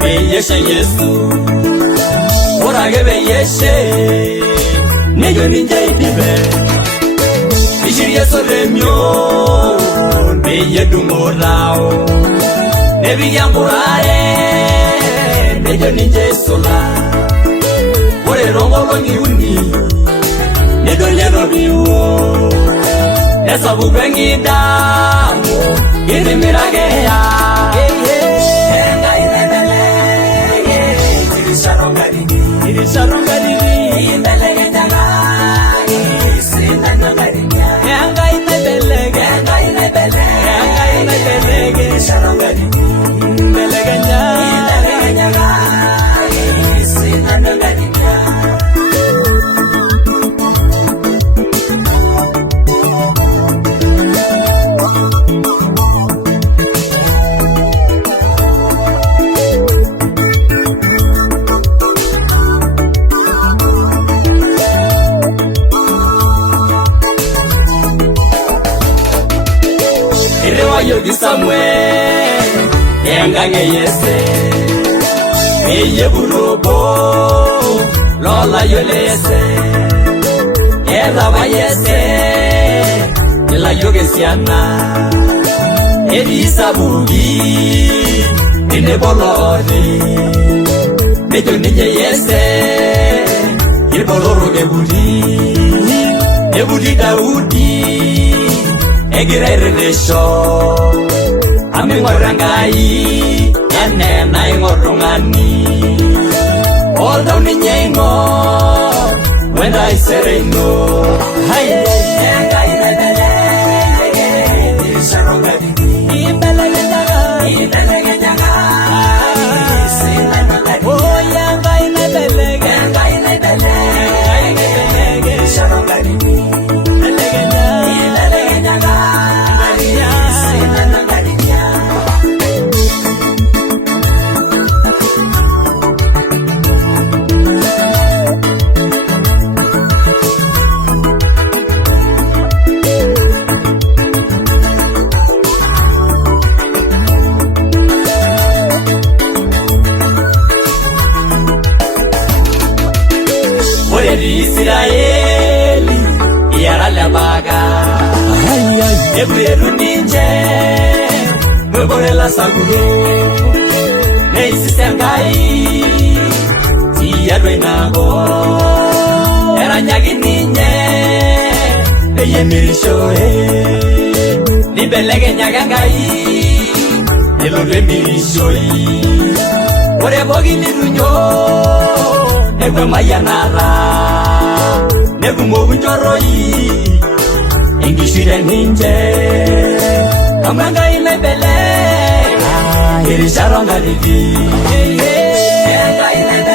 beyeshe Yesu orage beyeshe neyo ninja idibe ishiri Yesu remyo beye dumorao nebi yangurare neyo ninja sola ore rongo ngiuni nedo nyero biwo esa bubengida iri mirage ya iri sharongari imbelege nyaga sinanongarinya yanga inebelege sharongari imbelege nyaga sinanongarinya Yogi Samuel yengange yese eye burobo lola yolese ela bayese ela yogi siana elisa bugi ine bolodi mejo nije yese ilboloro gebudi Daudi Egira irenesho Ami ngorangai Ene na ingorungani Olda uninyengo Wenda isereino Hai Yenga inedele Isharongani Ibelege nyaga Sinanongani Oh yenga inedele Isharongani Israeli yarala baga Ebreru ninje Mweborela saguro Neisi sengai Tiyadwe nago Eranyagi ninje Eye mirishoe Nibelege nyagangai Elore mirishoi Orebogi nirunyo Negwe mayanara Negu mogu njoroi Ingishire ninje Kamanga imebele Iri sharonga ligi Yenga imebele